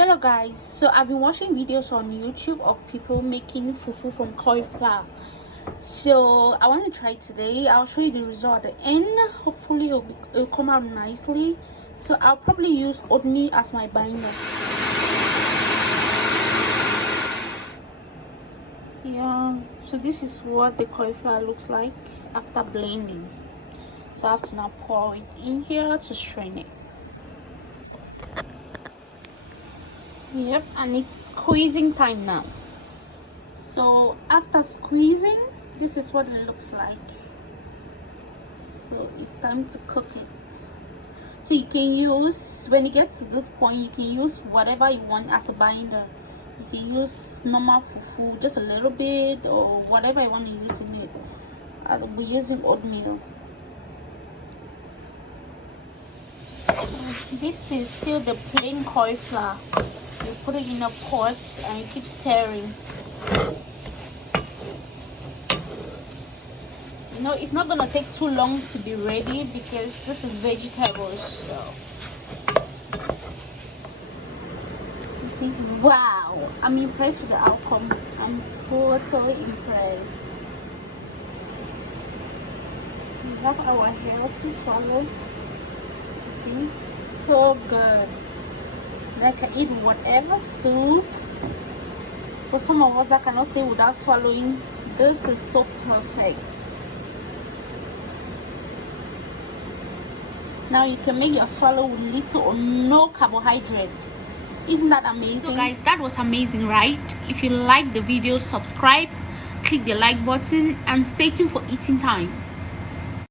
Hello guys, so I've been watching videos on YouTube of people making fufu from cauliflower. So I want to try it today. I'll show you the result at the end. Hopefully it'll come out nicely. So I'll probably use oatmeal as my binder. Yeah, so this is what the cauliflower looks like after blending. So I have to now pour it in here to strain it. Yep, and it's squeezing time now. So after squeezing, this is what it looks like. So it's time to cook it. So you can use, when it gets to this point, you can use whatever you want as a binder. You can use normal fufu, just a little bit, or whatever you want to use in it. We're using oatmeal. This is still the plain cauliflower. You put it in a pot and you keep stirring. You know, it's not gonna take too long to be ready because this is vegetables. So you see, wow! I'm impressed with the outcome. I'm totally impressed. We have our healthy swallow. You see, so good. I can eat whatever soup. For some of us that cannot stay without swallowing, this is so perfect. Now you can make your swallow with little or no carbohydrate. Isn't that amazing? So guys, that was amazing, right? If you like the video, subscribe, click the like button, and stay tuned for eating time.